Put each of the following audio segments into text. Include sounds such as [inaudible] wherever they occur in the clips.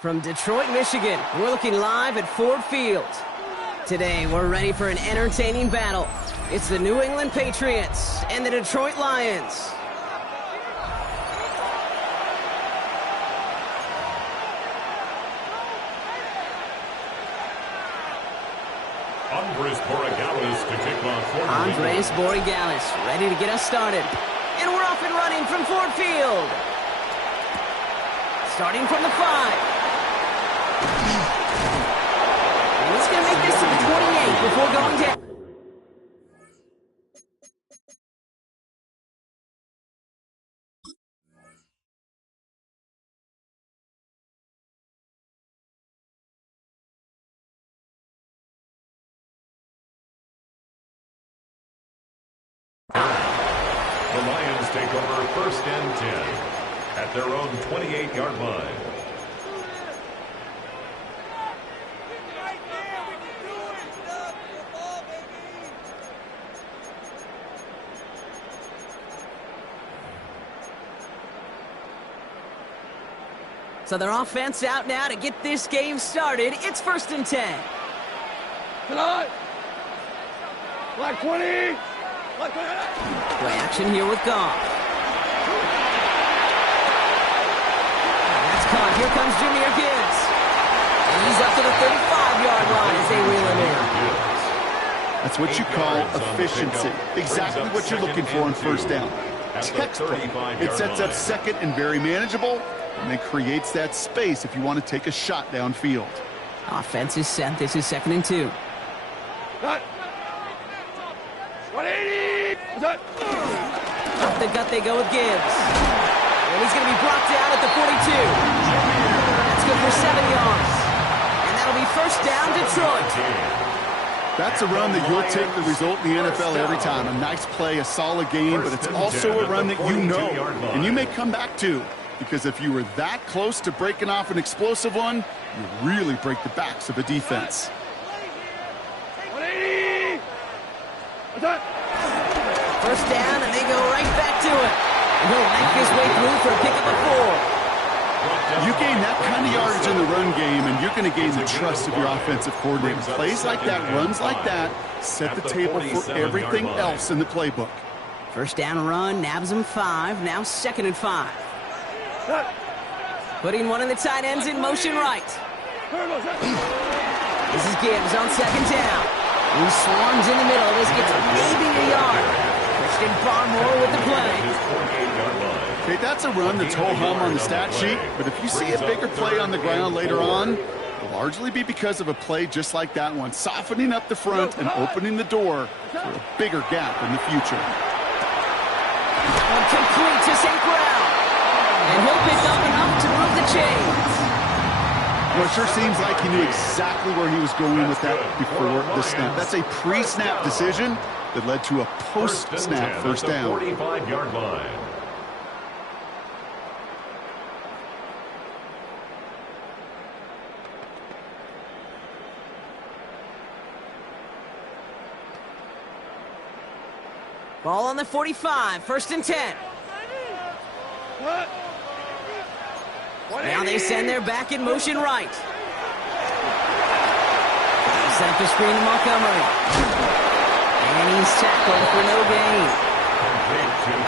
From Detroit, Michigan, we're looking live at Ford Field. Today, we're ready for an entertaining battle. It's the New England Patriots and the Detroit Lions. Andres Borregales, ready to get us started. And we're off and running from Ford Field. Starting from the 5. And he's going to make this to the 28 before going down. The Lions take over 1st and 10 at their own 28-yard line. So their offense out now to get this game started. It's 1st and 10. Tonight, Black 20. Play action here with Goff. That's caught. Here comes Jahmyr Gibbs. And he's up to the 35-yard line as they reel him in. That's what you call efficiency. Exactly what you're looking for on 1st down. Textbook. It sets up 2nd and very manageable, and then creates that space if you want to take a shot downfield. Offense is set. This is 2nd and 2. Cut. 180. Up the gut they go with Gibbs. And he's going to be brought down at the 42. That's good for 7 yards. And that'll be 1st down, Detroit. That's a run that you'll take the result in the NFL every time. A nice play, a solid game, but it's also a run that you know, and you may come back to. Because if you were that close to breaking off an explosive one, you really break the backs of a defense. 180. 1st down, and they go right back to it. And he'll make his way through for a pickup of 4. You gain that kind of yardage in the run game, and you're going to gain the trust of your offensive coordinator. Plays like that, runs like that, set the table for everything else in the playbook. 1st down run, nabs him 5, now 2nd and 5. Putting one of the tight ends in motion right. This is Gibbs on 2nd down. He swarms in the middle. This gets maybe a yard. Christian Barmore with the play. Okay, that's a run that's ho-hum on the stat sheet, but if you see a bigger play on the ground later on, it'll largely be because of a play just like that one, softening up the front and opening the door for a bigger gap in the future. Complete to St. Brown. And he'll pick up enough to move the chains. Well, it sure seems like he knew exactly where he was going with that before the snap. That's a pre-snap decision that led to a post-snap 1st down. 45-yard line. Ball on the 45, 1st and 10. Now they send their back in motion right. Set up the screen to Montgomery. And he's tackled for no gain.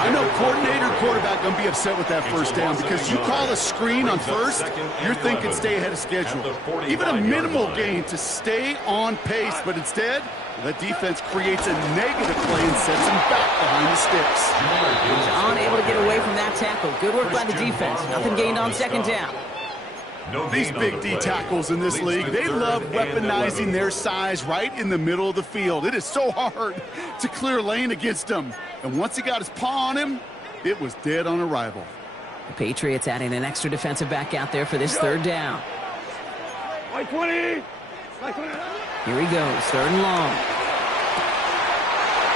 I know coordinator quarterback going to be upset with that 1st down because you call a screen on 1st, you're thinking stay ahead of schedule. Even a minimal gain to stay on pace, but instead, that defense creates a negative play and sets him back behind the sticks. He's unable to get away from that tackle. Good work by the defense. Nothing gained on 2nd down. These big D tackles in this league, they love weaponizing their size right in the middle of the field. It is so hard to clear lane against them. And once he got his paw on him, it was dead on arrival. The Patriots adding an extra defensive back out there for this 3rd down. 20. Here he goes, 3rd and long.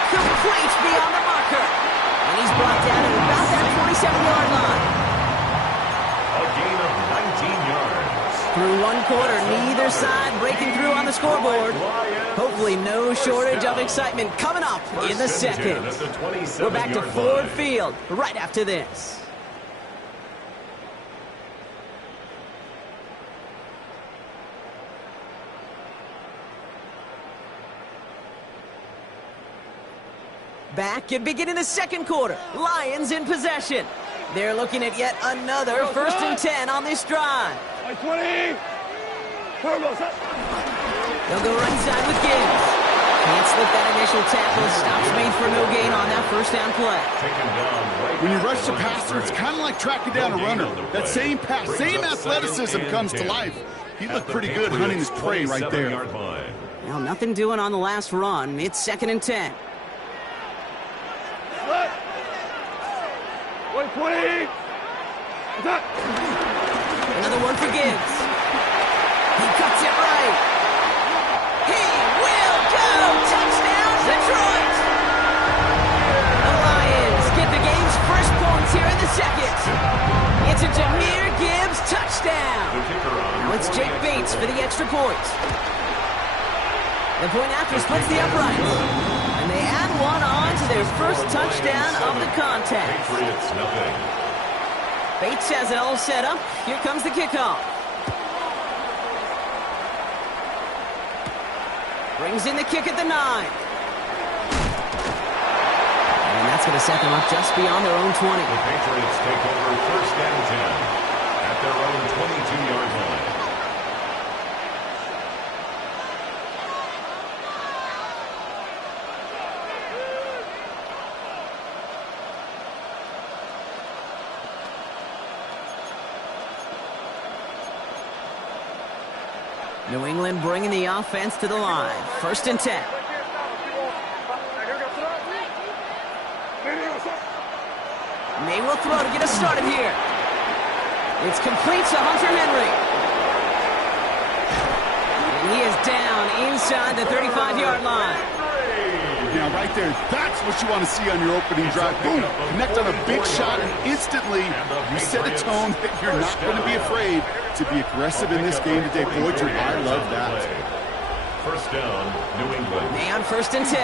Complete beyond the marker. And he's brought down at about that 27-yard line. A gain of 19 yards. Through 1 quarter, neither side breaking through on the scoreboard. Hopefully no shortage of excitement coming up in the 2nd. We're back to Ford Field right after this. Back and beginning the second quarter. Lions in possession. They're looking at yet another 1st and 10 on this drive. Like 20. Turbo, set. They'll go right side with Gibbs. Can't slip that initial tackle. Stops made for no gain on that first down play. When you rush the passer, it's kind of like tracking down a runner. That same pass, same athleticism comes to life. He looked pretty good hunting his prey right there. Well, nothing doing on the last run. It's 2nd and 10. Like 20. Attack. Another one for Gibbs. He cuts it right. He will go. Touchdown, Detroit. The Lions get the game's first points here in the second. It's a Jahmyr Gibbs touchdown. Now it's Jake Bates for the extra point. The point after splits the uprights. And they add one on to their first touchdown of the contest. Bates has it all set up. Here comes the kickoff. Brings in the kick at the 9. And that's going to set them up just beyond their own 20. The Patriots take over 1st and 10 at their own 22-yard line. New England bringing the offense to the line. 1st and 10. They will throw to get us started here. It's complete to Hunter Henry. And he is down inside the 35-yard line. Yeah, right there. That's what you want to see on your opening drive. Boom! Connect on a big shot, and instantly you set a tone that you're not going to be afraid to be aggressive in this game today. Boy, Drew, I love that. 1st down, New England. May on 1st and 10.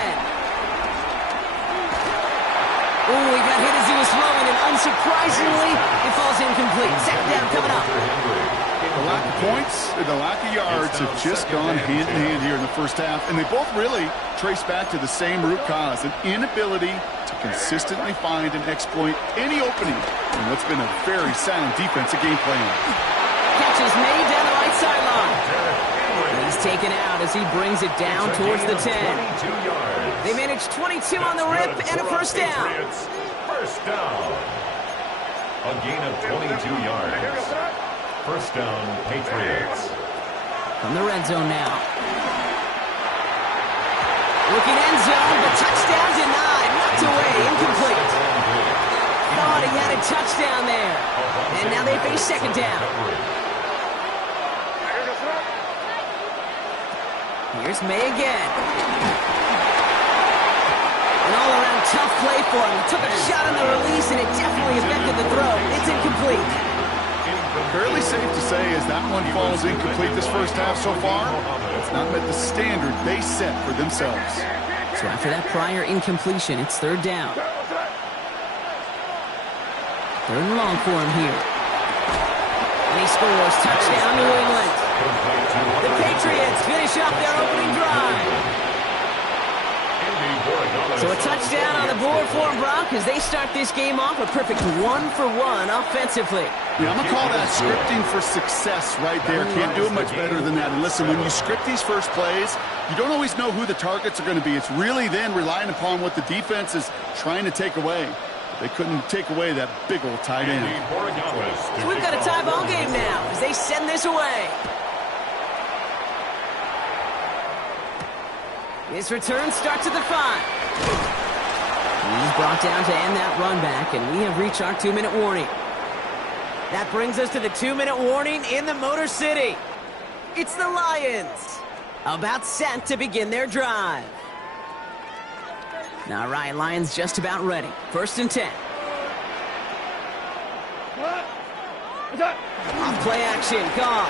Oh, he got hit as he was throwing, and unsurprisingly, it falls incomplete. 2nd down coming up. The lack of points and the lack of yards have just gone hand in hand here in the first half, and they both really trace back to the same root cause, an inability to consistently find and exploit any opening in what's been a very sound defensive game plan. Catch is made down the right sideline. He's taken out as he brings it down towards the 10. They manage 22 on the rip and a 1st down. 1st down. A gain of 22 yards. 1st down, Patriots. From the red zone now. Looking end zone, but touchdown denied. Knocked away, incomplete. Thought he had a touchdown there. And now they face 2nd down. Here's May again. An all-around tough play for him. He took a shot on the release, and it definitely affected the throw. It's incomplete. Fairly safe to say as that one falls incomplete this first half so far, it's not met the standard they set for themselves. So after that prior incompletion, it's 3rd down. 3rd and long for him here. And he scores. Touchdown, New England. The Patriots finish up their opening drive. So a touchdown on the board for him, Brock, as they start this game off a perfect 1-for-1 offensively. Yeah, I'm going to call that scripting for success right there. Can't do it much better than that. And listen, when you script these first plays, you don't always know who the targets are going to be. It's really then relying upon what the defense is trying to take away. They couldn't take away that big old tight end. So we've got a tie ball game now as they send this away. This return starts at the 5. He's brought down to end that run back, and we have reached our 2-minute warning. That brings us to the 2-minute warning in the Motor City. It's the Lions, about set to begin their drive. All right, Lions just about ready. 1st and 10. Off play action, Goff.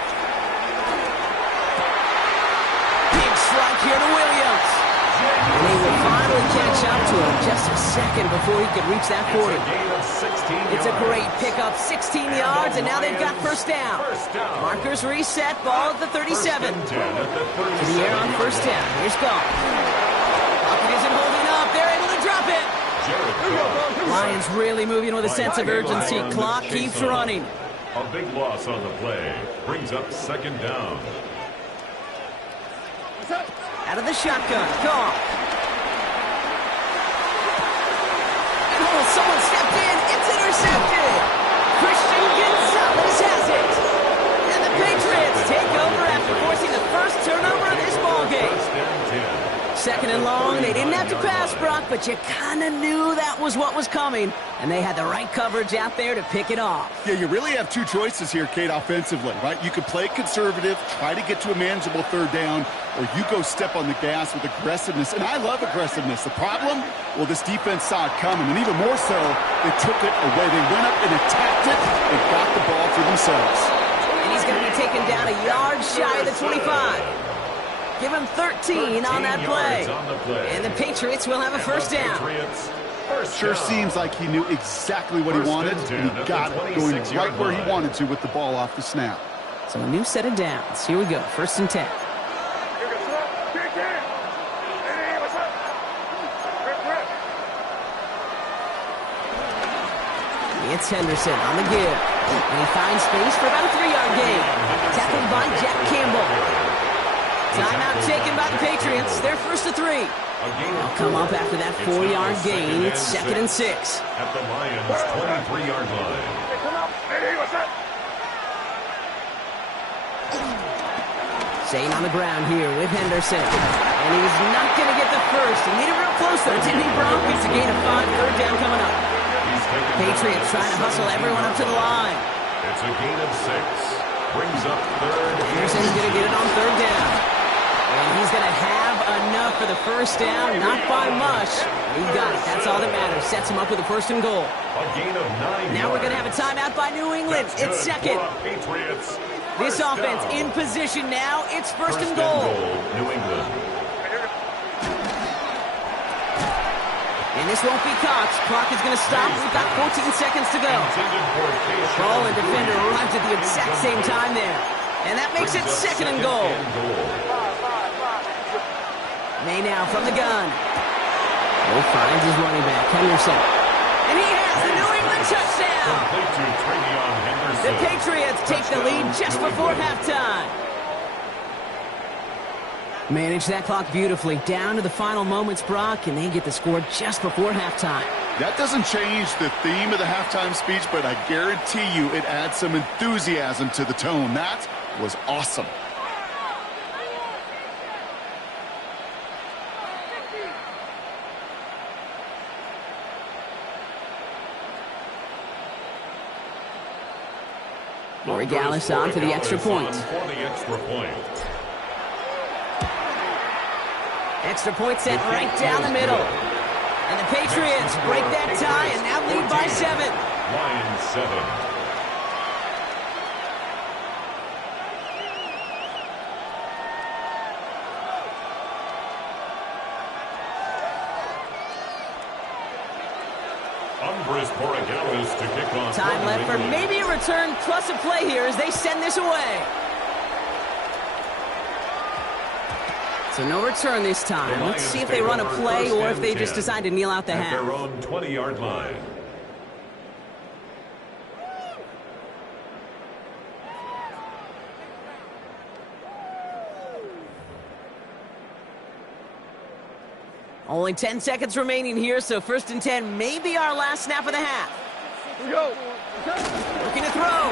Big strike here to Williams. And he will finally catch up to him just a second before he could reach that 40. It's a great pickup, 16 yards, and now they've got 1st down. Markers reset, ball at the 37. To the air on 1st down. Here's Goff. Pocket isn't holding up. They're able to drop it. Lions really moving with a sense of urgency. Clock keeps running. A big loss on the play brings up second down. Out of the shotgun. Goff. Oh, someone stepped in. It's intercepted. Christian Gonzalez has it. And the Patriots take over after forcing the first turnover of this ballgame. First and 10. Second and long. They didn't have to pass, Brock, but you kind of knew that was what was coming. And they had the right coverage out there to pick it off. Yeah, you really have two choices here, Kate, offensively, right? You could play conservative, try to get to a manageable third down, or you go step on the gas with aggressiveness. And I love aggressiveness. The problem? Well, this defense saw it coming, and even more so, they took it away. They went up and attacked it and got the ball for themselves. And he's going to be taken down a yard shy of the 25. Give him 13 on that play. And the Patriots will have a first down. Sure seems like he knew exactly what he wanted, and he got it going right where he wanted to with the ball off the snap. So a new set of downs. Here we go, first and 10. It's Henderson on the give. And he finds space for about a 3-yard gain. Tackled by Jack Campbell. Timeout taken by the Patriots. They're first to 3. They'll come up after that 4-yard gain. It's second and 6. At the Lions' 23-yard line. Staying on the ground here with Henderson. And he's not going to get the first. He needed real close though, didn't he, Brock? It's a gain of 5, third down coming up. Patriots trying to hustle everyone up to the line. It's a gain of 6. Brings up third. Henderson's going to get it on third down. And he's going to have enough for the first down, not by much. He got it. That's all that matters. Sets him up with a first and goal. A gain of 9. Now we're going to have a timeout by New England. It's second. Patriots. This offense in position now. It's first and goal. New England. And this won't be Cox. Clock is going to stop. We've got 14 seconds to go. Ball and defender arrives at the exact same time there. And that makes it second and goal. May now from the gun. Oh, finds his running back, Henderson. And he has the New England touchdown. The Patriots take the lead just before halftime. Manage that clock beautifully. Down to the final moments, Brock, and they get the score just before halftime. That doesn't change the theme of the halftime speech, but I guarantee you it adds some enthusiasm to the tone. That was awesome. Corey Gallis on for the extra point. Extra point sent right down the middle. And the Patriots break that tie and now lead by 7. Lions 7. To kick off. Time left for maybe a return plus a play here as they send this away. So no return this time. Let's see if they run a play or if they just decide to kneel out the half. At their own 20-yard line. Only 10 seconds remaining here, so first and 10 may be our last snap of the half. Go. Looking to throw.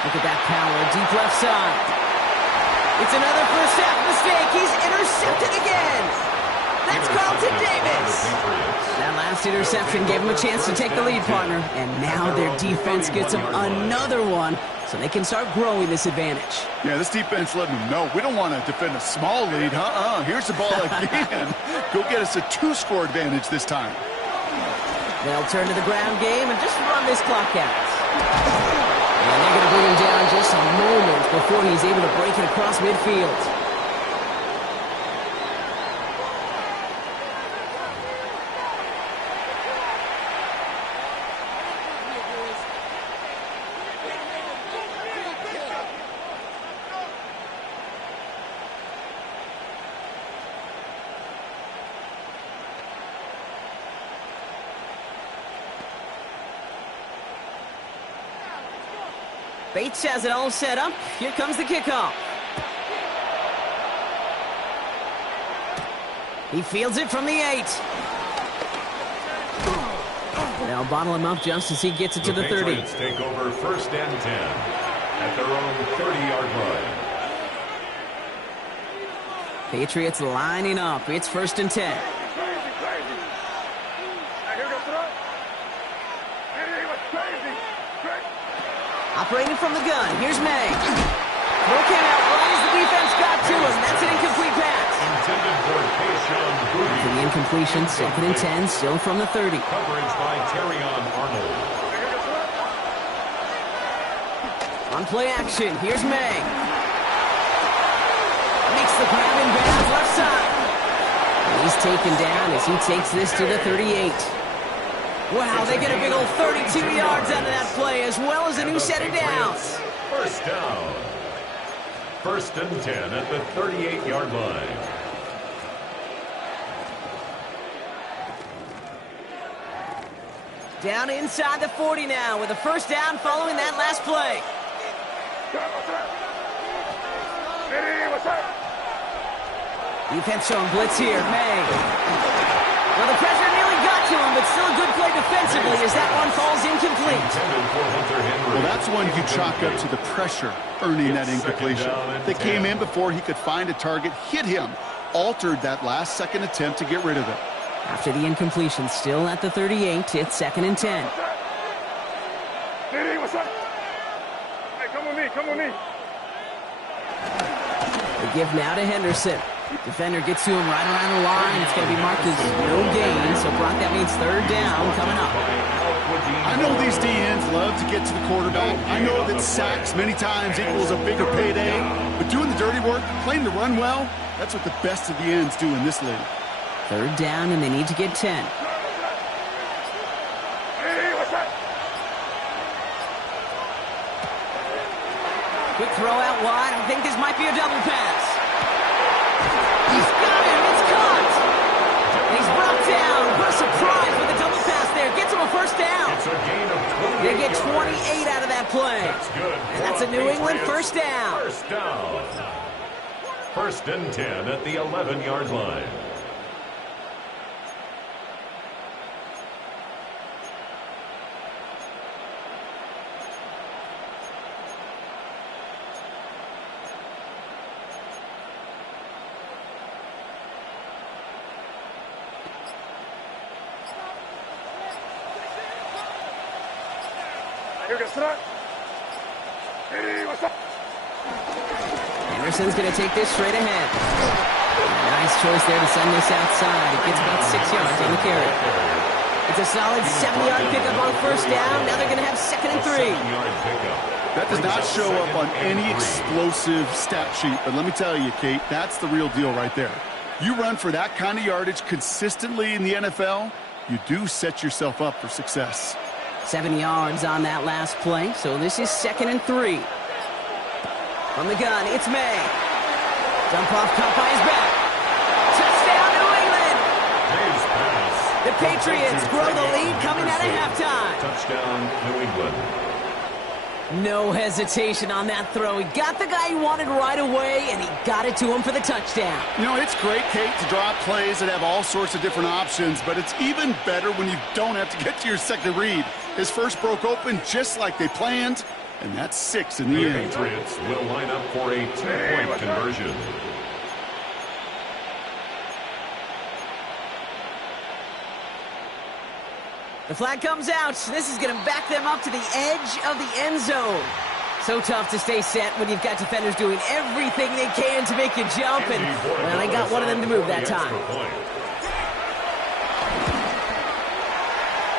Look at that power, deep left side. It's another first half mistake. He's intercepted again. That's Carlton Davis. That last interception gave him a chance to take the lead, partner. And now their defense gets him another one, so they can start growing this advantage. Yeah, this defense letting them know we don't want to defend a small lead. Here's the ball again. Go get us a 2-score advantage this time. They'll turn to the ground game and just run this clock out. And they're going to bring him down just a moment before he's able to break it across midfield. Bates has it all set up. Here comes the kickoff. He fields it from the 8. They'll bottle him up just as he gets it to the 30. Patriots take over 1st and 10 at their own 30-yard line. Patriots lining up. It's 1st and 10. Operating from the gun. Here's May. Throw came out right as the defense got to him. That's an incomplete pass. Intended for Kayshawn Booty. For the incompletion, 2nd and 10, still from the 30. Coverage by Terrion Arnold. On play action, here's May. Makes the grab in bounds left side. And he's taken down as he takes this to the 38. Wow, they get a big old 32 yards out of that play, as well as a new set of downs. 1st down. 1st and 10 at the 38-yard line. Down inside the 40 now with a 1st down following that last play. Defense showing blitz here. May. Well, the pressure nearly got to him, but still a good play defensively as that one falls incomplete. Well, that's one you chalk up to the pressure earning that incompletion. They came in before he could find a target, hit him, altered that last second attempt to get rid of it. After the incompletion, still at the 38, it's 2nd and 10. Diddy, what's up? Hey, come with me, come with me. The give now to Henderson. Defender gets to him right around the line. It's going to be marked as no gain. So, Brock, that means 3rd down coming up. I know these DNs love to get to the quarterback. I know that sacks many times equals a bigger payday. But doing the dirty work, playing the run well, that's what the best of the ends do in this league. 3rd down, and they need to get 10. Hey, what's up? Quick throw out wide. I think this might be a double pass. He's got him. It's caught. And he's brought down. What a surprise with the double pass there. Gets him a 1st down. It's a gain of 28 They get 28 out of that play. That's good. And that's a New England 1st down. 1st down. 1st and 10 at the 11-yard line. Anderson's going to take this straight ahead. Nice choice there to send this outside. It gets about 6 yards on the carry. It's a solid 7-yard pickup on 1st down. Now they're going to have 2nd and 3. That does not show up on any explosive stat sheet, but let me tell you, Kate, that's the real deal right there. You run for that kind of yardage consistently in the NFL, you do set yourself up for success. 7 yards on that last play, so this is 2nd and 3. From the gun, it's May. Jump off, caught by his back. Touchdown, New England! The Patriots grow the lead coming out of halftime. Touchdown, New England. No hesitation on that throw. He got the guy he wanted right away, and he got it to him for the touchdown. You know, it's great, Kate, to draw up plays that have all sorts of different options, but it's even better when you don't have to get to your second read. His first broke open just like they planned, and that's 6 in the end. The Patriots will line up for a 2-point conversion. The flag comes out. This is going to back them up to the edge of the end zone. So tough to stay set when you've got defenders doing everything they can to make you jump, and, well, they got one of them to move that time.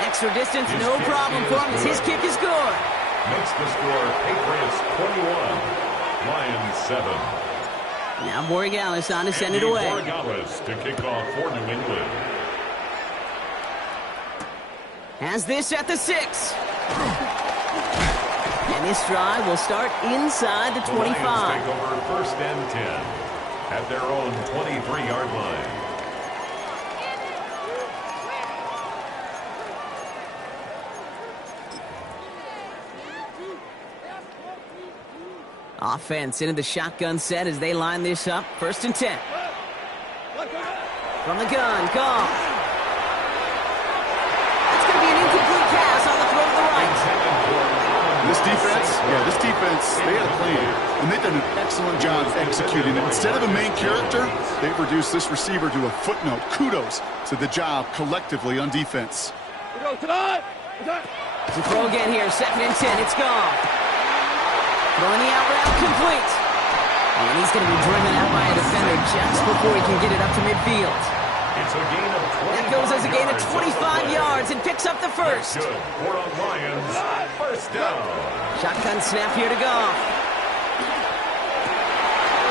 Extra distance, no problem for him as his kick is good. Makes the score Patriots 21, Lions 7. Now Borregales on to send it away. Borregales to kick off for New England. Has this at the 6. And this drive will start inside the 25. The Lions take over 1st and 10 at their own 23-yard line. Offense into the shotgun set as they line this up. 1st and 10. From the gun, Goff. That's going to be an incomplete pass on the throw to the right. This defense, they had a plan, and they've done an excellent job executing it. Instead of a main character, they've reduced this receiver to a footnote. Kudos to the job collectively on defense. To throw again here, 2nd and 10. It's Goff. Throwing the out route complete. And he's going to be driven out by a defender just before he can get it up to midfield. It's a gain of 25 That goes as a gain of 25 yards and picks up the first. Good for the Lions. 1st down. Shotgun snap here to Goff.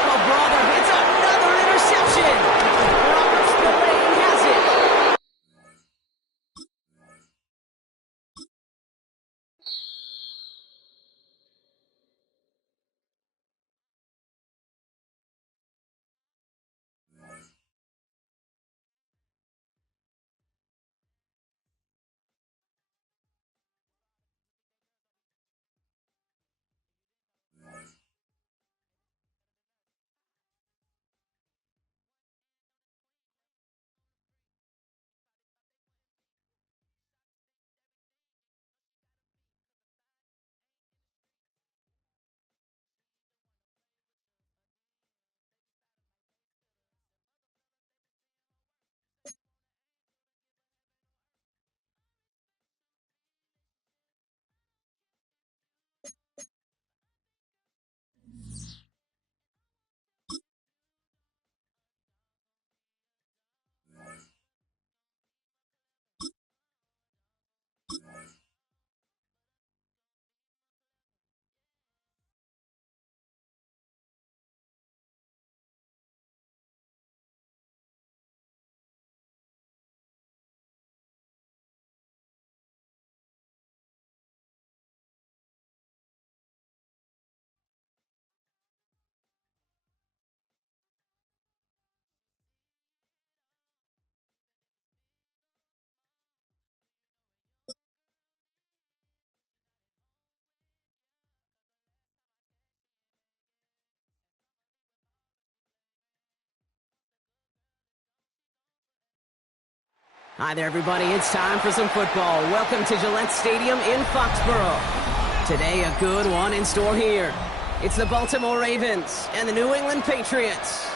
Oh, brother, it's another interception. Robert Spillane has it. Hi there, everybody. It's time for some football. Welcome to Gillette Stadium in Foxborough. Today, a good one in store here. It's the Baltimore Ravens and the New England Patriots.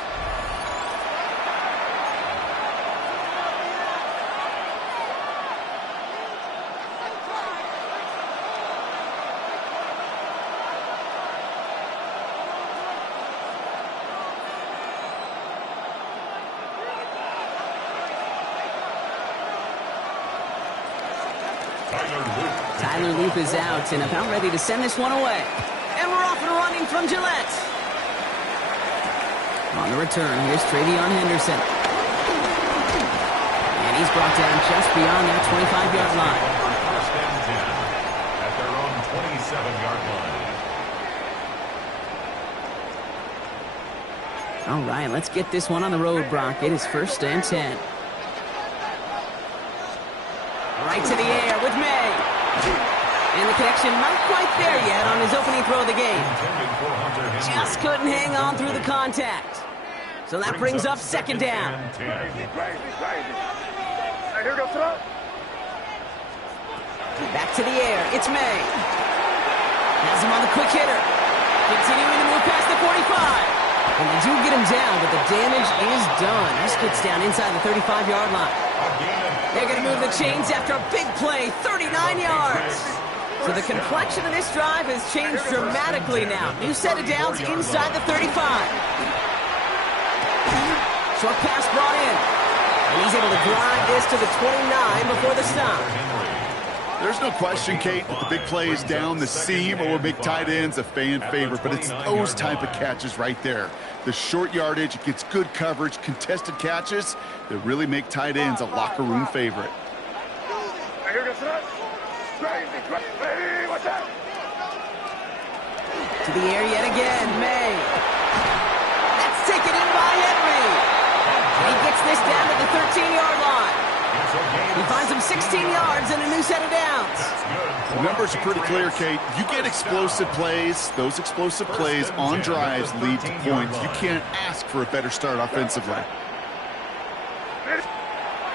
Tyler Loop is out and about ready to send this one away. And we're off and running from Gillette. On the return, here's Travion Henderson. And he's brought down just beyond that 25-yard line. 1st and 10 at their own 27-yard line. All right, let's get this one on the road, Brock. It is 1st and 10. Right to the air with May. And the connection not quite there yet on his opening throw of the game. Just couldn't hang on through the contact. So that brings up 2nd down. Back to the air. It's May. Has him on the quick hitter. Continuing to move past the 45. And they do get him down, but the damage is done. This gets down inside the 35-yard line. They're going to move the chains after a big play, 39 yards. So the complexion of this drive has changed dramatically now. New set of downs inside the 35. Short pass brought in. And he's able to drive this to the 29 before the stop. There's no question, Kate, that the big plays down the seam or big tight ends a fan favorite, but it's those type of catches right there. The short yardage, it gets good coverage, contested catches that really make tight ends a locker room favorite. To the air yet again, May. That's taken in by Henry. He gets this down to the 13-yard line. He finds him 16 yards and a new set of downs. The numbers are pretty clear, Kate. You get explosive plays. Those explosive plays on drives lead to points. You can't ask for a better start offensively.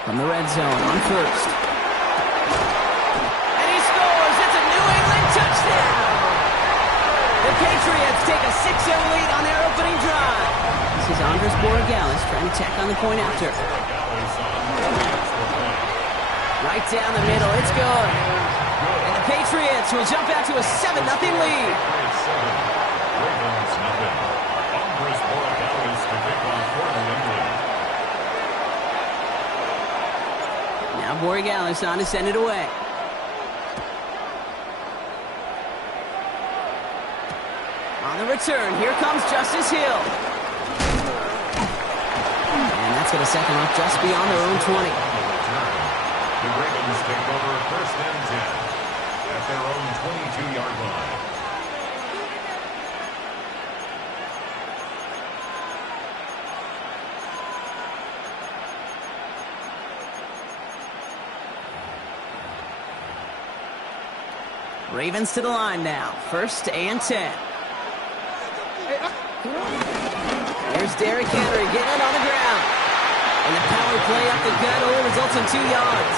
From the red zone on first. And he scores! It's a New England touchdown! The Patriots take a 6-0 lead on their opening drive. This is ²º- [silence] trying to tack on the point after. Right down the middle, it's good. And the Patriots will jump out to a 7-0 lead. Now ²º on to send it away. On the return, here comes Justice Hill. And that's going to set them up just beyond their own 20. The Ravens take over first and 10 at their own 22-yard line. Ravens to the line now. First and 10. Here's Derrick Henry getting it on the ground. And the power play up the gut only results in 2 yards.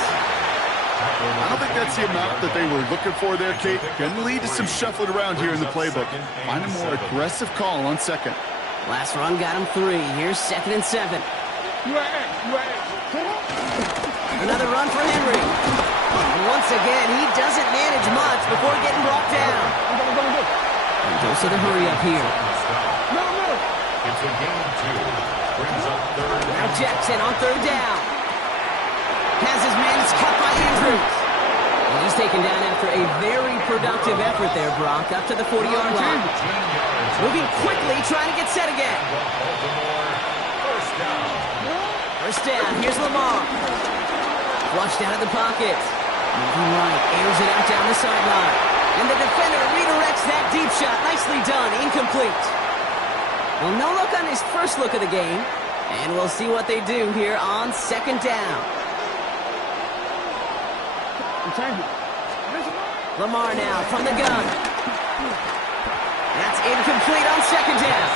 I don't think that's the amount that they were looking for there, Kate. Going to lead to some shuffling around here in the playbook. Find a more aggressive call on second. Last run got him 3. Here's 2nd and 7. Another run for Henry. And once again, he doesn't manage much before getting brought down. And goes to the hurry up here. It's a gain of 2. Brings up third. Now Jackson on 3rd down. Has his man cut by injuries. And he's taken down after a very productive effort there, Brock, up to the 40-yard line. Moving quickly, trying to get set again. First down, here's Lamar. Flushed out of the pocket. Moving right, airs it out down the sideline. And the defender redirects that deep shot. Nicely done, incomplete. Well, no look on his first look of the game. And we'll see what they do here on 2nd down. Lamar now from the gun. That's incomplete on 2nd down.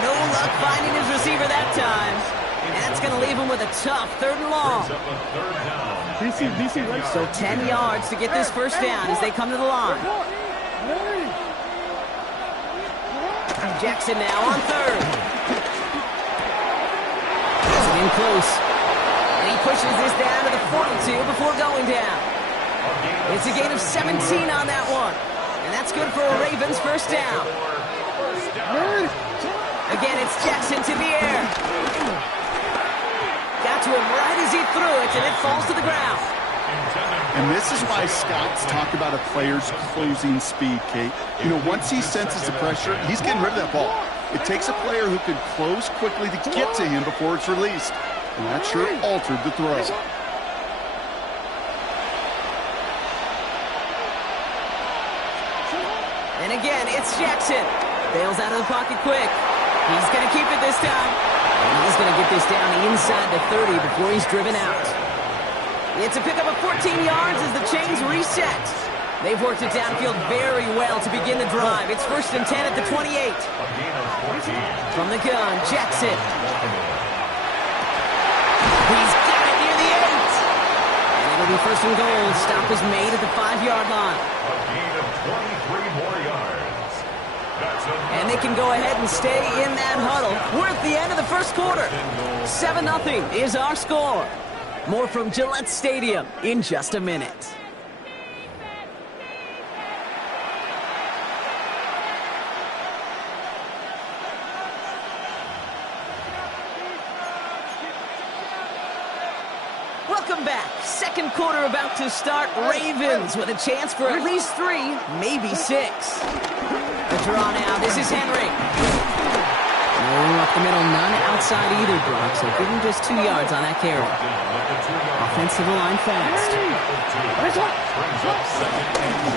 No luck finding his receiver that time. And that's going to leave him with a tough 3rd and long. So 10 yards to get this first down as they come to the line. Jackson now on 3rd. Gets it in close. And he pushes this down to the 42 before going down. It's a gain of 17 on that one. And that's good for a Ravens first down. Again, it's Jackson to the air. Got to him right as he threw it, and it falls to the ground. And this is why scouts talk about a player's closing speed, Kate. You know, once he senses the pressure, he's getting rid of that ball. It takes a player who can close quickly to get to him before it's released. And that sure altered the throw. And again, it's Jackson. Bails out of the pocket quick. He's going to keep it this time. And he's going to get this down inside the 30 before he's driven out. It's a pickup of 14 yards as the chains reset. They've worked it downfield very well to begin the drive. It's 1st and 10 at the 28. From the gun, Jackson. He's got it near the 8. And it'll be 1st and goal. Stop is made at the 5-yard line. A gain of 23 more yards. And they can go ahead and stay in that huddle. We're at the end of the first quarter. 7-0 is our score. More from Gillette Stadium in just a minute. Welcome back. Second quarter about to start. Ravens with a chance for at least 3, maybe 6. The draw now. This is Henry. No up the middle, none outside either, Brock. So give him just 2 yards on that carry. Offensive line fast.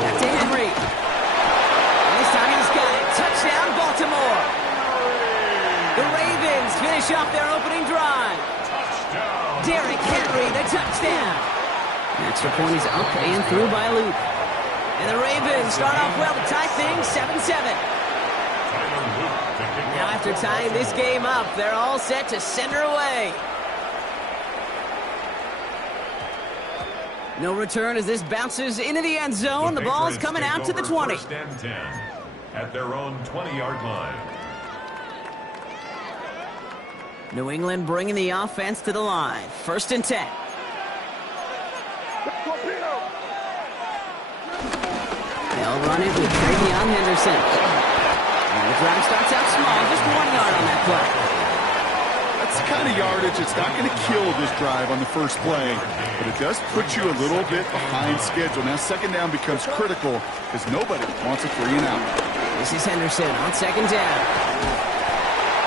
Back to Henry. And this time he's got it. Touchdown, Baltimore. The Ravens finish off their opening drive. Derrick Henry, the touchdown. Extra point is up and through by Luke. And the Ravens start off well to tie things 7-7. Now after tying this game up, they're all set to send her away. No return as this bounces into the end zone. The ball's coming out to the 20. First and 10 at their own 20-yard line. New England bringing the offense to the line. First and 10. They'll run it with ²º-#Henderson. And the drive starts out small, just 1 yard on that play. That's the kind of yardage. It's not going to kill this drive on the first play, but it does put you a little bit behind schedule. Now second down becomes critical because nobody wants a 3 and out. This is Henderson on second down.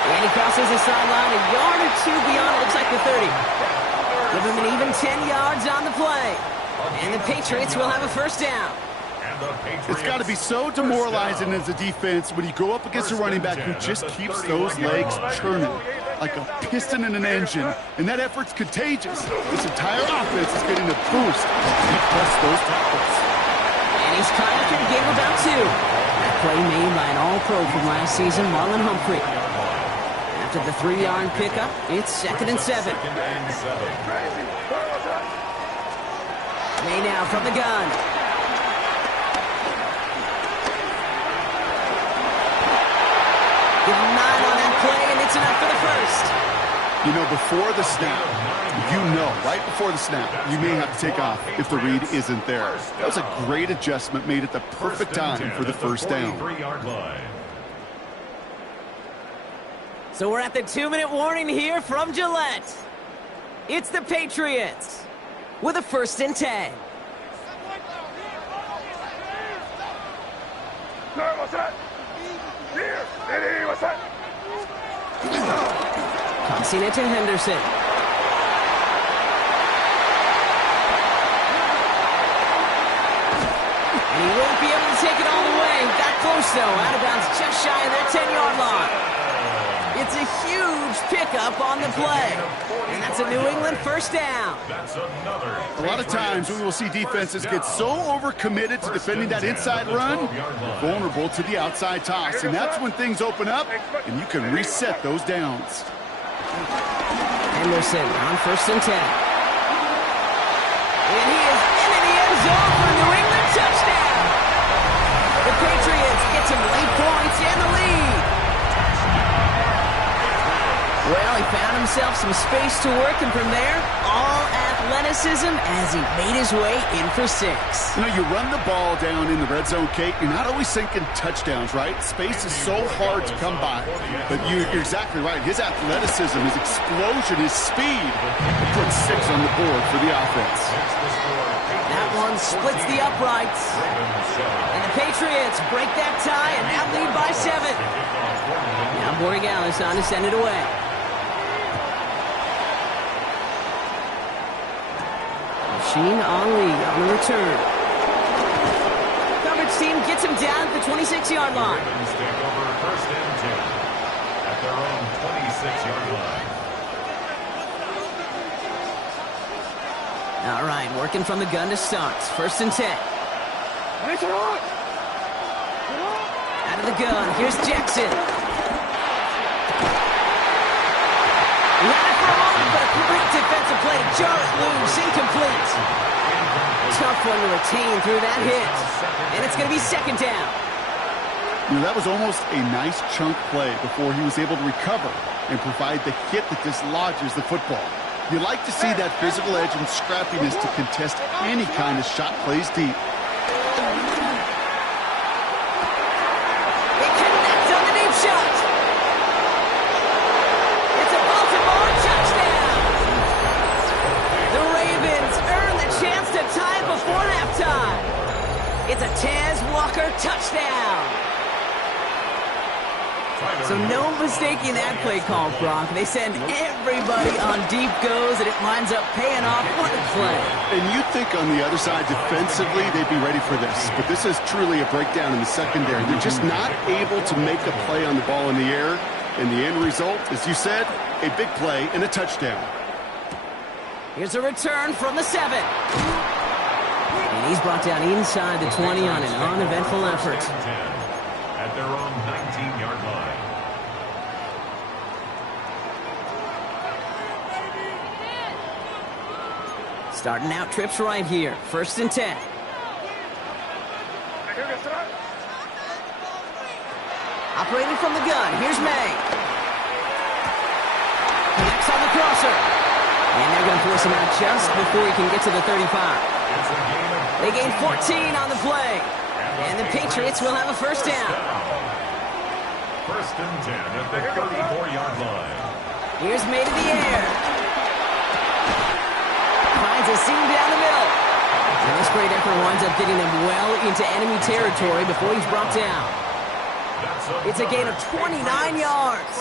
And he crosses the sideline a yard or two beyond, it looks like the 30. Give him an even 10 yards on the play. And the Patriots will have a first down. It's got to be so demoralizing as a defense when you go up against a running back who just keeps those legs churning like a piston in an engine, and that effort's contagious. This entire offense is getting a boost as he busts those tackles. And he's caught after the game about 2. That play made by an all-pro from last season, Marlon Humphrey. After the 3-yard pickup, it's second and 7. May now from the gun. Give him 9 on that play, and it's enough for the first. You know, before the snap, right before the snap, you may have to take off if the read isn't there. That was a great adjustment made at the perfect time for the first down. So we're at the 2-minute warning here from Gillette. It's the Patriots with a first and 10. Tossing it to Henderson. And he won't be able to take it all the way. Got close, though. Out of bounds just shy of their 10-yard line. It's a huge pickup on the play. And that's a New England first down. A lot of times we will see defenses get so overcommitted to defending that inside run, vulnerable to the outside toss. And that's when things open up, and you can reset those downs. Henderson on first and 10. And he is into the end zone for a New England touchdown. The Patriots get some late points and the lead. Well, he found himself some space to work, and from there, all athleticism as he made his way in for 6. You know, you run the ball down in the red zone, Kate, you're not always thinking touchdowns, right? Space is so hard to come by. But you're exactly right. His athleticism, his explosion, his speed puts 6 on the board for the offense. That one splits the uprights. And the Patriots break that tie and now lead by 7. Now Borregales on to send it away. Sheen Ali on the return. Coverage team gets him down at the 26-yard line. Ravens take over first and 10 at their own 26-yard line. All right, working from the gun to start. First and 10. Out of the gun, here's Jackson. He had it for a moment, but a great defensive play to jar it loose, incomplete. Tough one to retain through that hit. And it's going to be second down. You know, that was almost a nice chunk play before he was able to recover and provide the hit that dislodges the football. You like to see that physical edge and scrappiness to contest any kind of shot plays deep. It connects on the deep shot. It's a Baltimore touchdown. The Ravens earn the chance to tie before halftime. It's a Taz Walker touchdown. So no mistaking that play call, Brock. They send everybody on deep goes, and it winds up paying off. What a play. And you'd think on the other side, defensively, they'd be ready for this. But this is truly a breakdown in the secondary. They're just not able to make a play on the ball in the air. And the end result, as you said, a big play and a touchdown. Here's a return from the 7. And He's brought down inside the 20 on an uneventful effort. At their own 19-yard line. Starting out trips right here. 1st and 10. Operating from the gun. Here's May. Connects on the crosser. And they're going to force him out just before he can get to the 35. They gain 14 on the play. And the Patriots will have a 1st down. 1st and 10 at the 34-yard line. Here's May to the air. Finds a seam down the middle. And this great effort winds up getting them well into enemy territory before he's brought down. It's a gain of 29 yards.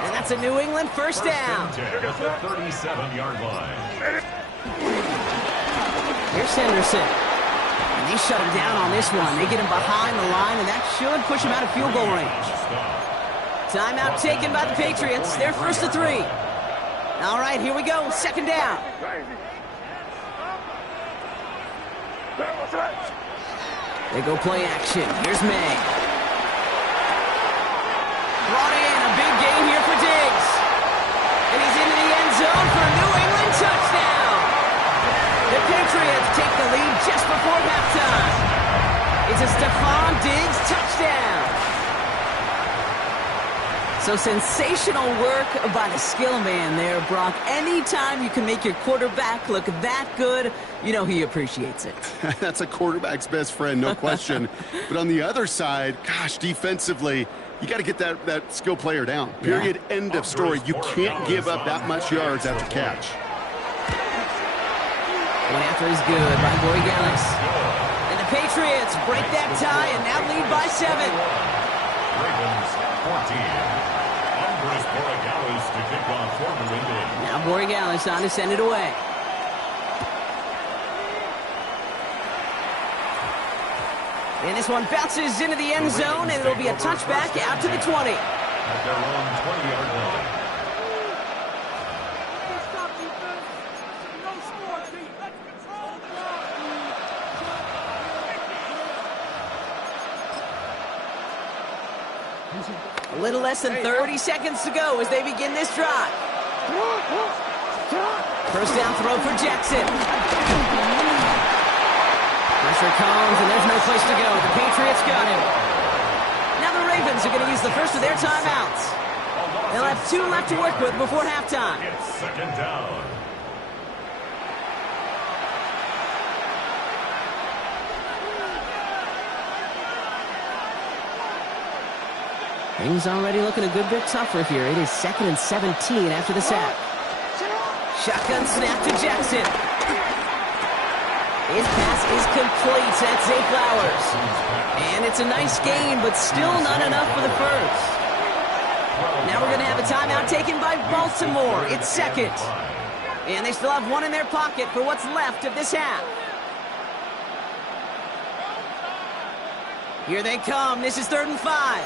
And that's a New England 1st down. At the 37-yard line. Here's Henderson. And they shut him down on this one. They get him behind the line, and that should push him out of field goal range. Timeout taken by the Patriots. They're 1st and 3. All right, here we go. 2nd down. They go play action. Here's May. Brought in a big gain here for Diggs. And he's into the end zone for a New England touchdown. The Patriots take the lead just before halftime. It's a Stephon Diggs touchdown. So sensational work by the skill man there, Brock. Anytime you can make your quarterback look that good, you know he appreciates it. That's a quarterback's best friend, no question. But on the other side, gosh, defensively, you got to get that skill player down. Period. Yeah. End of story. You can't give up that much yards after catch. One after is good by Borregales. And the Patriots break that tie and now lead by 7. Ravens 14. Andres Borregales to kick off for New England. Now Borregales on to send it away. And this one bounces into the end zone, and it'll be a touchback out to the 20. At their own 20-yard line. A little less than 30 seconds to go as they begin this drive. 1st down throw for Jackson. Pressure comes, and there's no place to go. The Patriots got him. Now the Ravens are going to use the first of their timeouts. They'll have 2 left to work with before halftime. It's 2nd down. Things already looking a good bit tougher here. It is 2nd and 17 after the sack. Shotgun snap to Jackson. His pass is complete. That's Zay Flowers. And it's a nice gain, but still not enough for the 1st. Now we're going to have a timeout taken by Baltimore. It's 2nd. And they still have 1 in their pocket for what's left of this half. Here they come. This is 3rd and 5.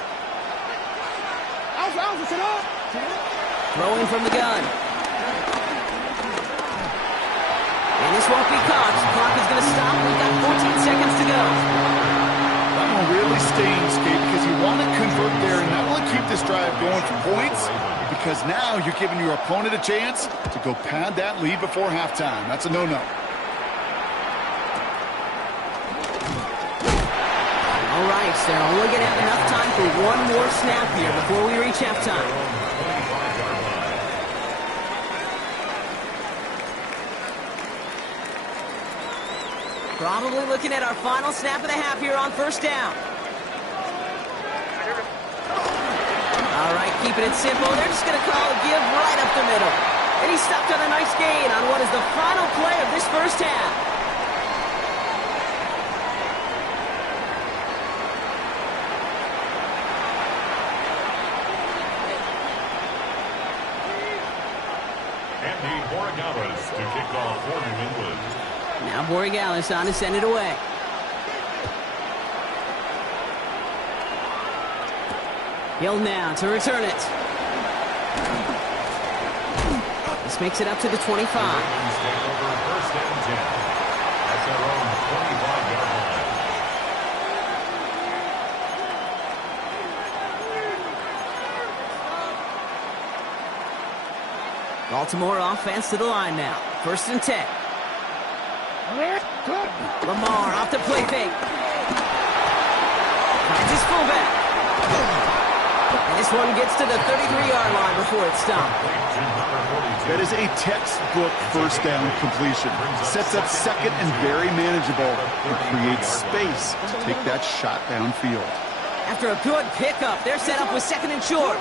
Throwing from the gun. And this won't be caught. The clock is going to stop. We've got 14 seconds to go. That one really stings, Kate, because you want to convert there and not only keep this drive going for points, because now you're giving your opponent a chance to go pad that lead before halftime. That's a no-no. All right, so they're only going to have enough time for 1 more snap here before we reach halftime. Probably looking at our final snap of the half here on 1st down. All right, keeping it simple. They're just going to call a give right up the middle. And he stopped on a nice gain on what is the final play of this 1st half. Andy Borregales to kick off for New England. Now Borregales on to send it away. Hill now to return it. This makes it up to the 25. Ravens take over 1st and 10 at their own 25. Baltimore offense to the line now. 1st and 10. Lamar off the play fake. Finds his fullback. And this one gets to the 33-yard line before it's stopped. That is a textbook first down completion. Sets up second and very manageable and creates space to take that shot downfield. After a good pickup, they're set up with 2nd and short.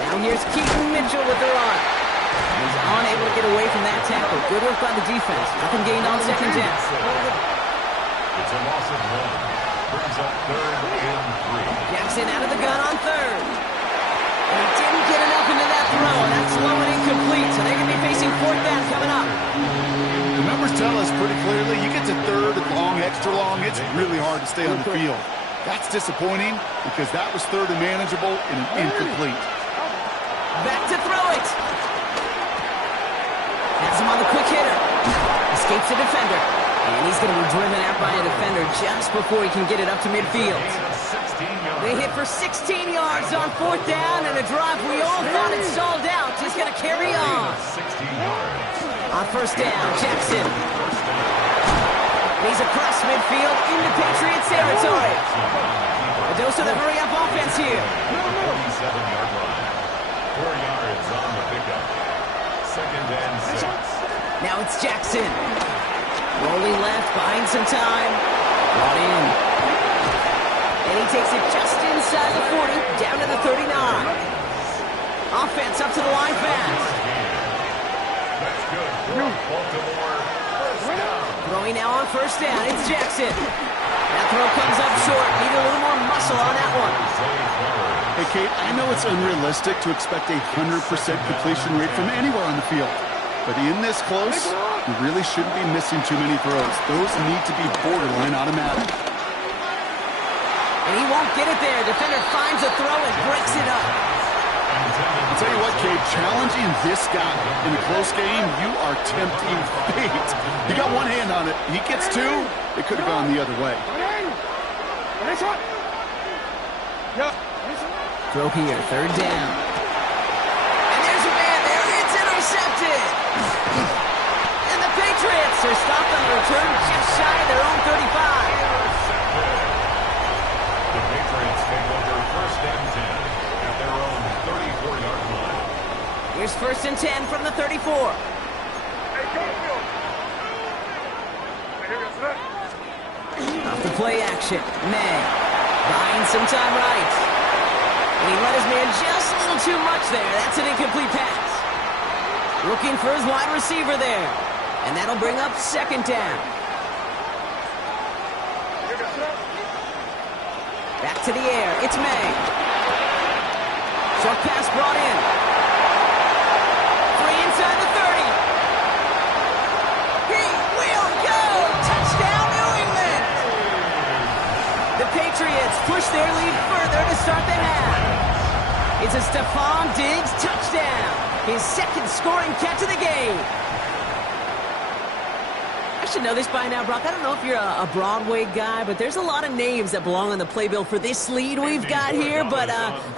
Now here's Keaton Mitchell with the run. He's unable to get away from that tackle. Good work by the defense. Nothing gained on 2nd down. It's a loss of 1. Brings up 3rd and 3. Jackson out of the gun on 3rd. And he didn't get enough into that throw. That's low and incomplete, so they're going to be facing 4th down coming up. The numbers tell us pretty clearly, you get to 3rd and long, extra long, it's really hard to stay on the field. That's disappointing because that was 3rd and manageable and an incomplete. Back to throw it. Has him on the quick hitter. Escapes the defender. And he's going to be driven out by a defender just before he can get it up to midfield. They hit for 16 yards on 4th down, and a drive we all thought it stalled out is going to carry on. On 1st down, Jackson. He's across midfield into Patriots territory. A dose of the hurry-up offense here. 47-yard line. 4 yards on the pickup. 2nd and 6. Now it's Jackson. Rolling left, buying some time. Brought in. And he takes it just inside the 40, down to the 39. Offense up to the line fast. That's good. Baltimore. First down. Throwing now on 1st down. It's Jackson. That throw comes up short. Need a little more muscle on that one. Hey, Kate, I know it's unrealistic to expect a 100% completion rate from anywhere on the field. But in this close, you really shouldn't be missing too many throws. Those need to be borderline automatic. And he won't get it there. Defender finds a throw and breaks it up. I'll tell you what, Kate, challenging this guy in a close game, you are tempting fate. You got one hand on it. He gets 2. It could have gone the other way. Throw here, 3rd down. And there's a man there. It's intercepted. And the Patriots are stopped on the return just shy of their own 35. The Patriots take over 1st and 10 at their own 34-yard line. Here's 1st and 10 from the 34. Off the play action. May. Buying some time right. And he let his man just a little too much there. That's an incomplete pass. Looking for his wide receiver there. And that'll bring up 2nd down. Back to the air. It's May. Short pass brought in. Free inside the 30. He will go. Touchdown, New England. The Patriots push their lead further to start the half. It's a Stephon Diggs touchdown. His 2nd scoring catch of the game. I should know this by now, Brock. I don't know if you're a Broadway guy, but there's a lot of names that belong on the playbill for this lead we've got here, but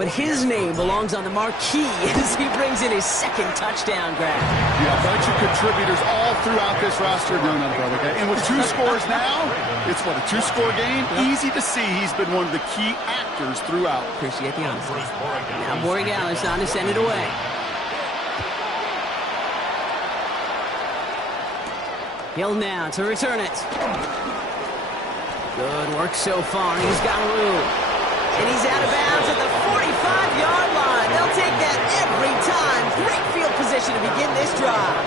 his name belongs on the marquee as he brings in his 2nd touchdown grab. Yeah, a bunch of contributors all throughout this roster. No, not a Broadway guy. And with 2 scores now, it's what, a 2-score game? Easy to see he's been one of the key actors throughout. Appreciate the honesty. Now Borregales on to send it away. Hill now to return it. Good work so far. He's got room. And he's out of bounds at the 45-yard line. They'll take that every time. Great field position to begin this drive.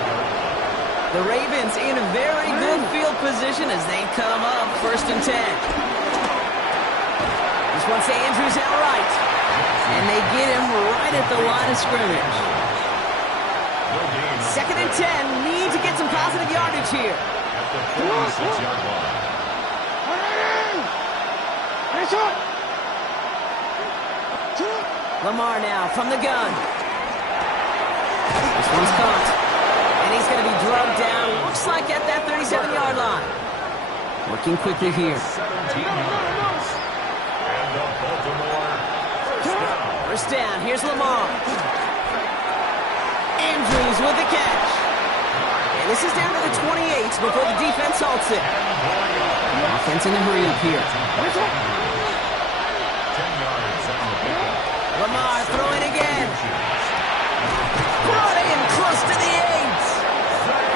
The Ravens in a very good field position as they come up 1st and 10. This one's to Andrews outright. And they get him right at the line of scrimmage. 2nd and 10. Need to get some positive yardage here. At the 46-yard line. Lamar now from the gun. This one's caught. And he's going to be drugged down. Looks like at that 37-yard line. Working quickly here. 17 yards. And the Baltimore first down. First down. Here's Lamar. Andrews with the catch. And this is down to the 28 before the defense halts it. Offense in the hurry up here. 10 yards on the pickup. Lamar throwing again. Brought in close to the 8.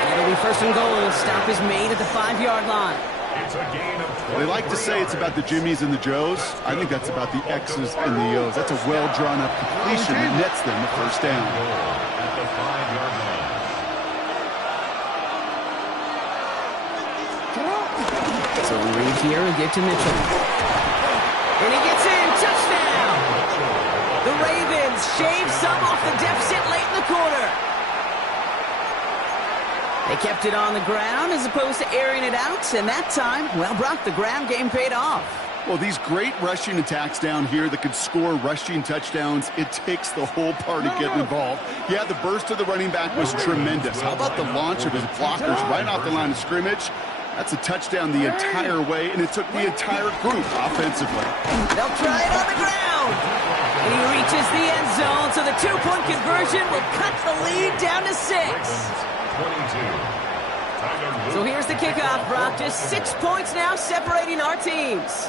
And it'll be first and goal. Stop is made at the 5-yard line. It's a gain of 20. They like to say it's about the Jimmies and the Joes. I think that's about the X's and the O's. That's a well-drawn-up completion that nets them the first down. At the 5-yard line. So we read here and give to Mitchell. And he gets in. Touchdown. The Ravens shave some off the deficit late in the quarter. They kept it on the ground as opposed to airing it out, and that time, well, Brock, the ground game paid off. Well, these great rushing attacks down here that could score rushing touchdowns, it takes the whole party getting involved. Yeah, the burst of the running back was tremendous. How about the launch of his blockers right off the line of scrimmage? That's a touchdown the entire way, and it took the entire group offensively. They'll try it on the ground. And he reaches the end zone, so the 2-point conversion will cut the lead down to 6. 22. So here's the kickoff, Brock. Just 6 points now separating our teams.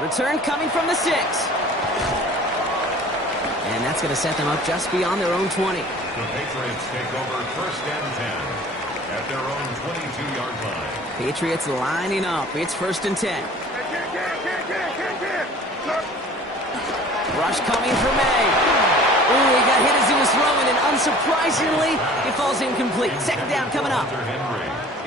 Return coming from the 6. And that's going to set them up just beyond their own 20. The Patriots take over first and 10 at their own 22-yard line. Patriots lining up. It's first and 10. Rush coming for May. Ooh, he got hit as he was throwing, and unsurprisingly, he falls incomplete. Second down coming up.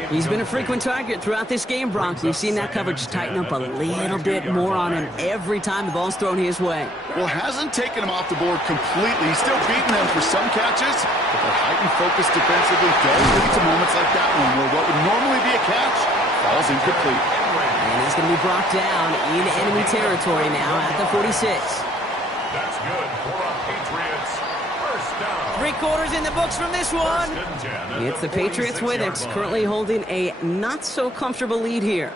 He's been a frequent target throughout this game, Bronx. We've seen that coverage tighten up a little bit more on him every time the ball's thrown his way. Well, hasn't taken him off the board completely. He's still beating them for some catches, but the heightened focus defensively does lead to moments like that one where what would normally be a catch falls incomplete. And he's going to be brought down in enemy territory now at the 46. That's good for a Patriots first down. 3 quarters in the books from this one. It's the Patriots with it, currently holding a not-so-comfortable lead here.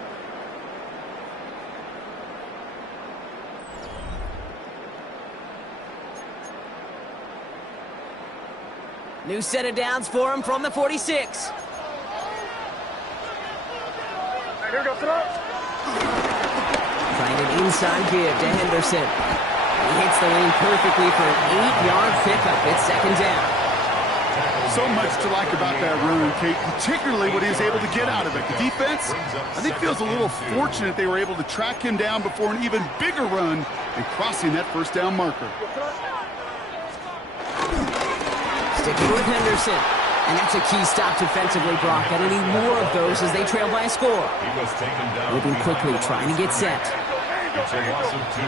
New set of downs for him from the 46. Here we go, sit up. Trying an inside give to Henderson. He hits the lane perfectly for an 8-yard pickup. It's second down. So much to like about that run, Kate, particularly what he was able to get out of it. The defense, I think, feels a little fortunate they were able to track him down before an even bigger run and crossing that first down marker. Sticking with Henderson. And that's a key stop defensively, Brock. Gotta need more of those as they trail by a score. He was taken down. Moving quickly, trying to get set. It's a loss of 2.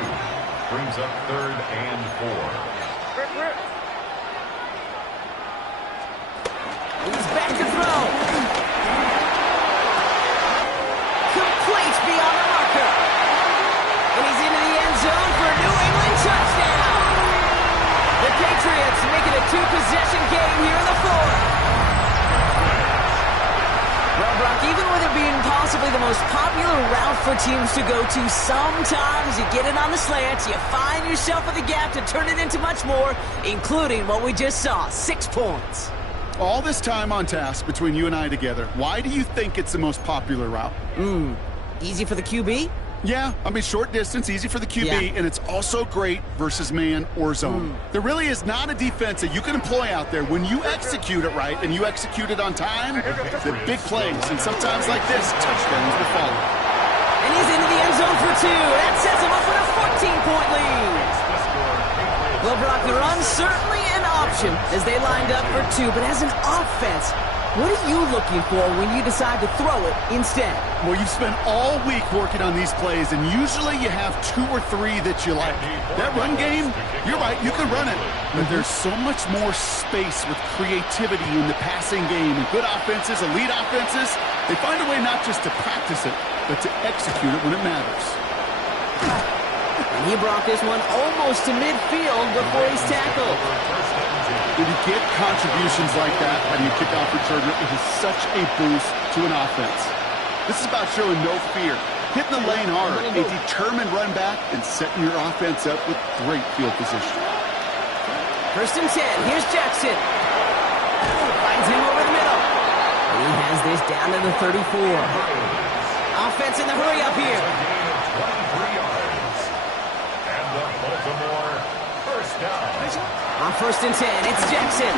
Brings up 3rd and 4. He's back to throw. Complete beyond the marker. And he's into the end zone for a New England touchdown. The Patriots make it a 2-possession game here in the 4th. Well, Brock, even with it being possibly the most popular route for teams to go to, sometimes you get it on the slant, you find yourself in the gap to turn it into much more, including what we just saw, 6 points. All this time on task between you and I together, why do you think it's the most popular route? Easy for the QB? Yeah, I mean, short distance, easy for the QB, and it's also great versus man or zone. There really is not a defense that you can employ out there when you execute it right and you execute it on time, the big plays, and sometimes like this, touchdowns will follow. And he's into the end zone for 2. That sets him up with a 14-point lead. Well, Brock, the run's certainly an option as they lined up for 2, but as an offense, what are you looking for when you decide to throw it instead? Well, you've spent all week working on these plays, and usually you have 2 or 3 that you like. That run game, you're right, you can run it. But there's so much more space with creativity in the passing game. And good offenses, elite offenses, they find a way not just to practice it, but to execute it when it matters. And he brought this one almost to midfield before he's tackled. When you get contributions like that on your kickoff returner, it is such a boost to an offense. This is about showing no fear, hitting the lane hard, a determined run back, and setting your offense up with great field position. First and 10. Here's Jackson. Finds him over the middle. And he has this down to the 34. Offense in the hurry up here. A gain of 23 yards. And the Baltimore first down. On first and 10, it's Jackson.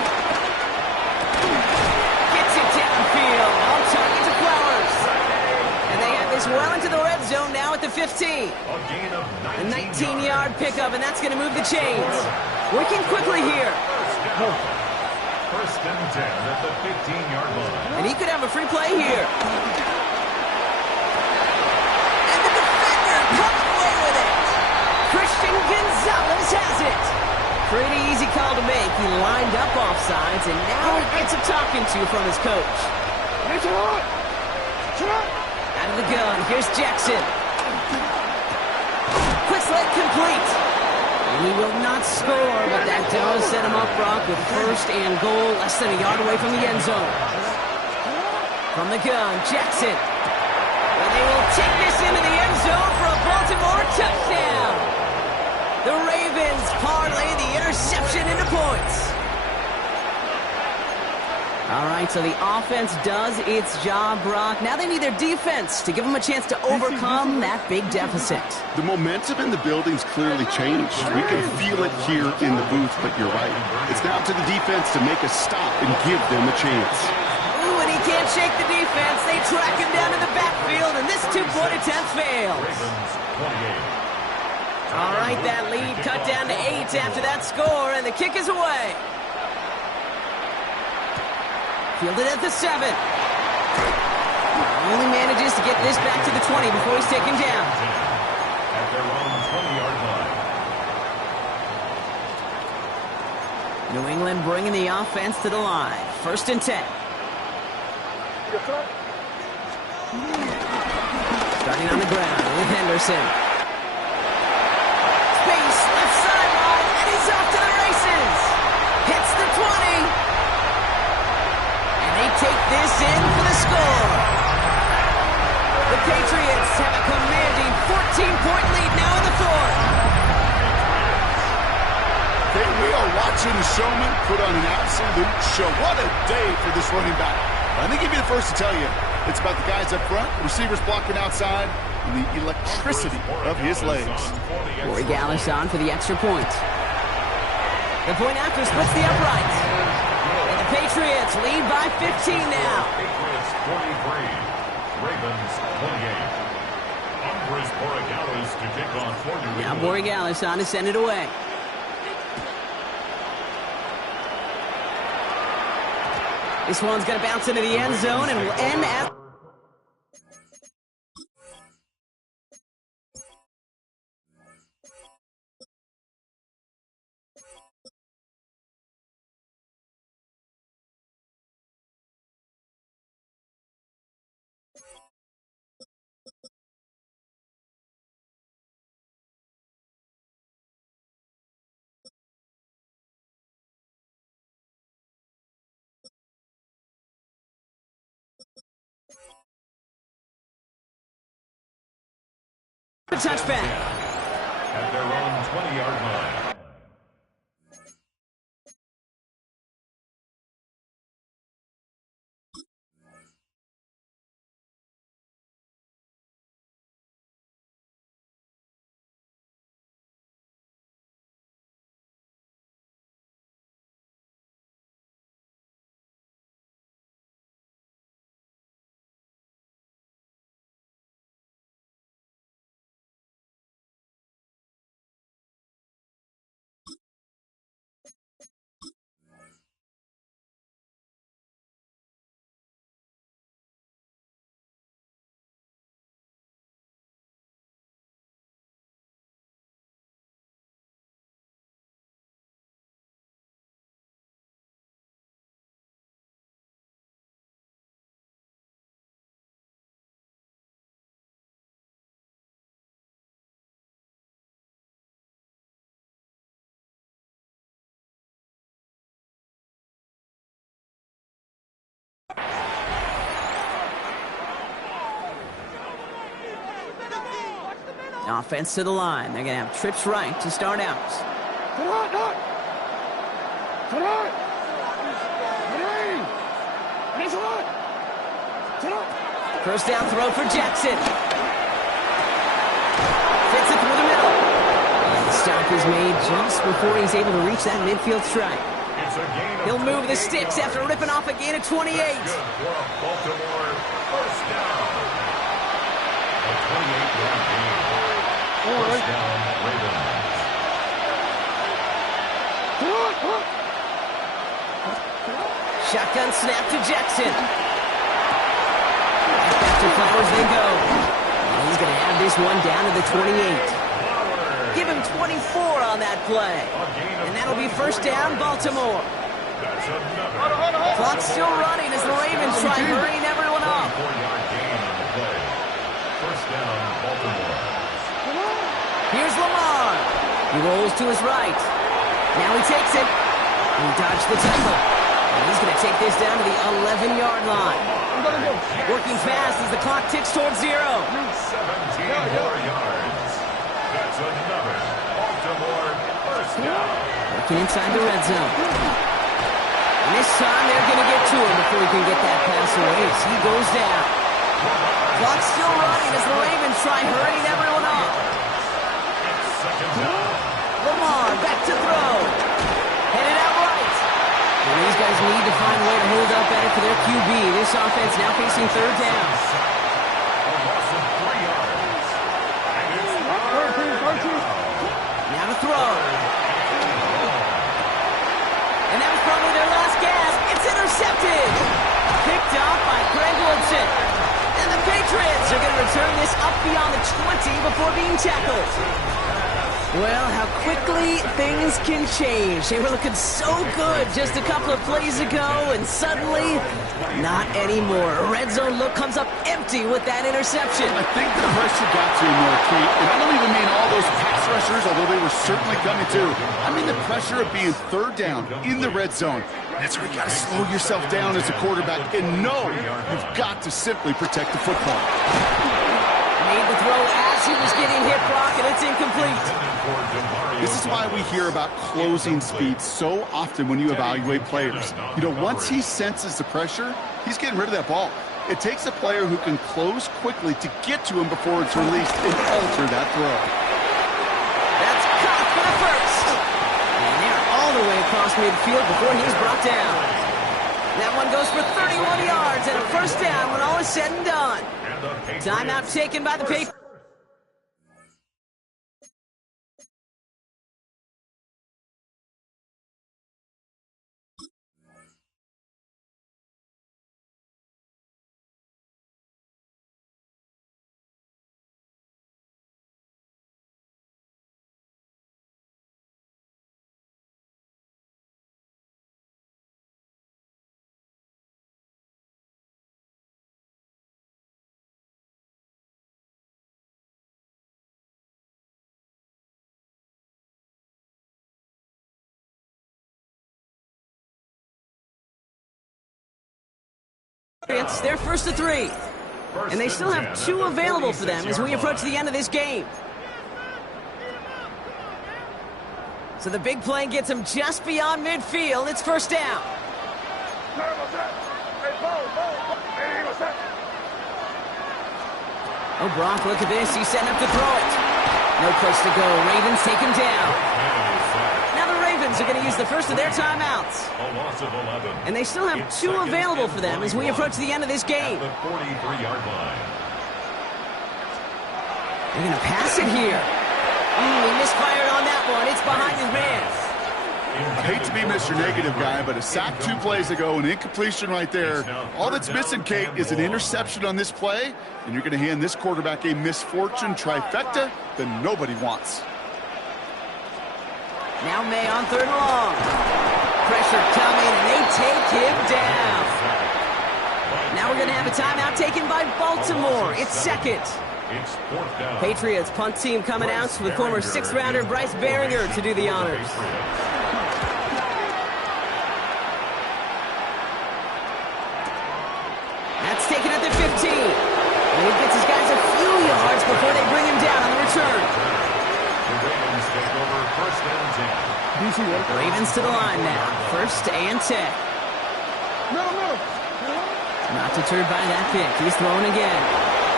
Gets it downfield. On target to Flowers. And they have this well into the red zone now at the 15. A gain of A 19 19-yard pickup, and that's going to move the chains. Working quickly here. First and 10 at the 15-yard line. And he could have a free play here. And the defender comes away with it. Christian Gonzalez has it. Pretty easy call to make. He lined up offsides, and now he gets a talking to from his coach. Out of the gun, here's Jackson. Quick sled complete. And he will not score, but that does set him up, Brock, with first and goal, less than a yard away from the end zone. From the gun, Jackson. And they will take this into the end zone for a Baltimore touchdown. The Ravens parlay the interception into points. All right, so the offense does its job, Brock. Now they need their defense to give them a chance to overcome that big deficit. The momentum in the building's clearly changed. We can feel it here in the booth, but you're right. It's now to the defense to make a stop and give them a chance. Ooh, and he can't shake the defense. They track him down in the backfield, and this two-point attempt fails. Ravens 28. All right, that lead cut down to 8 after that score, and the kick is away. Fielded at the 7. Only manages to get this back to the 20 before he's taken down. At their own 20-yard line. New England bringing the offense to the line. First and 10. Starting on the ground with Henderson. Space, left sideline, and he's off to the races. Hits the 20. They take this in for the score. The Patriots have a commanding 14-point lead now in the fourth. We are watching the showman put on an absolute show. What a day for this running back. I think he'd be the first to tell you it's about the guys up front, receivers blocking outside, and the electricity of his legs. Corey Gallis on for the extra point. The point after splits the uprights. Patriots lead by 15 now. Patriots 43, Ravens 28. Andres Borregales to kick off for New England. Now Borregales on to send it away. This one's going to bounce into the end zone and will end as... a touchback. At their own 20-yard line. Offense to the line. They're going to have trips right to start out. First down throw for Jackson. Fits it through the middle. And the stop is made just before he's able to reach that midfield strike. He'll move the sticks after ripping off a gain of 28. Baltimore first down. A 28-yard gain. First down, Ravens. Shotgun snap to Jackson. Back to Flowers they go. And he's going to have this one down to the 28. Give him 24 on that play. And that'll be first down, Baltimore. Clock's still running as the Ravens try hurrying everyone up. 4-yard gain on the play. First down, Baltimore. Here's Lamar. He rolls to his right. Now he takes it. He dodged the tackle. And he's going to take this down to the 11-yard line. Working fast as the clock ticks towards 0. 17 more yards. That's another Baltimore first down. Working inside the red zone. And this time they're going to get to him before he can get that pass away as he goes down. Clock's still running as the Ravens try hurrying everyone up. Second down. Lamar back to throw. Headed out right. And these guys need to find a way to hold up better for their QB. This offense now facing third down. A loss of 3 yards. And it's Now to throw. And that was probably their last gasp. It's intercepted. Picked off by ²º-Ɂ7. And the Patriots are going to return this up beyond the 20 before being tackled. Well, how quickly things can change. They were looking so good just a couple of plays ago, and suddenly, not anymore. A red zone look comes up empty with that interception. I think the pressure got to him there, Kate. And I don't even mean all those pass rushers, although they were certainly coming too. I mean the pressure of being third down in the red zone. That's where you got to slow yourself down as a quarterback and know you've got to simply protect the football. Made the throw as he was getting hit, Brock, and it's incomplete. This is why we hear about closing speed so often when you evaluate players. You know, once he senses the pressure, he's getting rid of that ball. It takes a player who can close quickly to get to him before it's released and alter that throw. That's caught for the first. And they're all the way across midfield before he's brought down. That one goes for 31 yards and a first down when all is said and done. Timeout taken by the Patriots. They're first to 3. And they still have 2 available for them as we approach the end of this game. So the big play gets them just beyond midfield. It's first down. Oh, Brock, look at this. He's setting up to throw it. No place to go. Ravens take him down. Now the Ravens are going to use the first of their timeouts. A loss of 11. And they still have 2 available for them as we approach the end of this game. At the 43-yard line. They're going to pass it here. He misfired on that one. It's behind his man. I hate to be Mr. Negative guy, but a sack 2 plays ago, an incompletion right there. All that's missing, Kate, is an interception on this play, and you're going to hand this quarterback a misfortune trifecta that nobody wants. Now May on 3rd and long. Pressure coming, and they take him down. Now we're going to have a timeout taken by Baltimore. It's second. It's fourth down. Patriots punt team coming out with former 6th-rounder Bryce Baringer to do the honors. That's taken at the 15. And he gets his guys a few yards before they bring him down on the return. The Ravens take over first and 10. Be Ravens to the line now. 1st and 10. Not deterred by that pick. He's throwing again.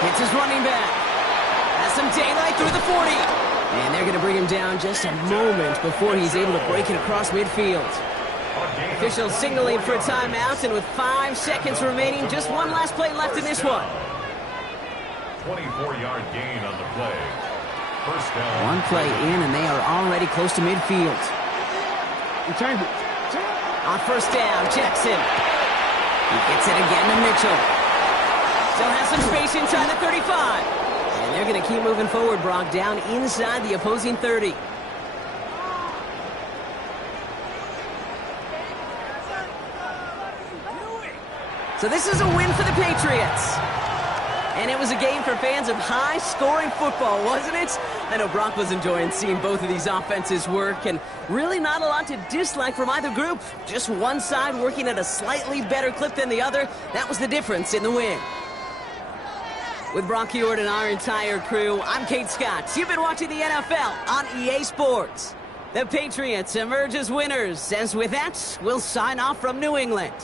Hits his running back. Has some daylight through the 40. And they're going to bring him down just a moment before he's able to break it across midfield. Officials signaling for a timeout, and with 5 seconds remaining, just one last play left in this one. 24-yard gain on the play. 1st down. One play in, and they are already close to midfield. On 1st down, Jackson. He gets it again to Mitchell. Still has some space inside the 35. And they're going to keep moving forward, Brock, down inside the opposing 30. So this is a win for the Patriots. And it was a game for fans of high-scoring football, wasn't it? I know Brock was enjoying seeing both of these offenses work, and really not a lot to dislike from either group. Just one side working at a slightly better clip than the other. That was the difference in the win. With Brock Huard and our entire crew, I'm Kate Scott. You've been watching the NFL on EA Sports. The Patriots emerge as winners, as with that, we'll sign off from New England.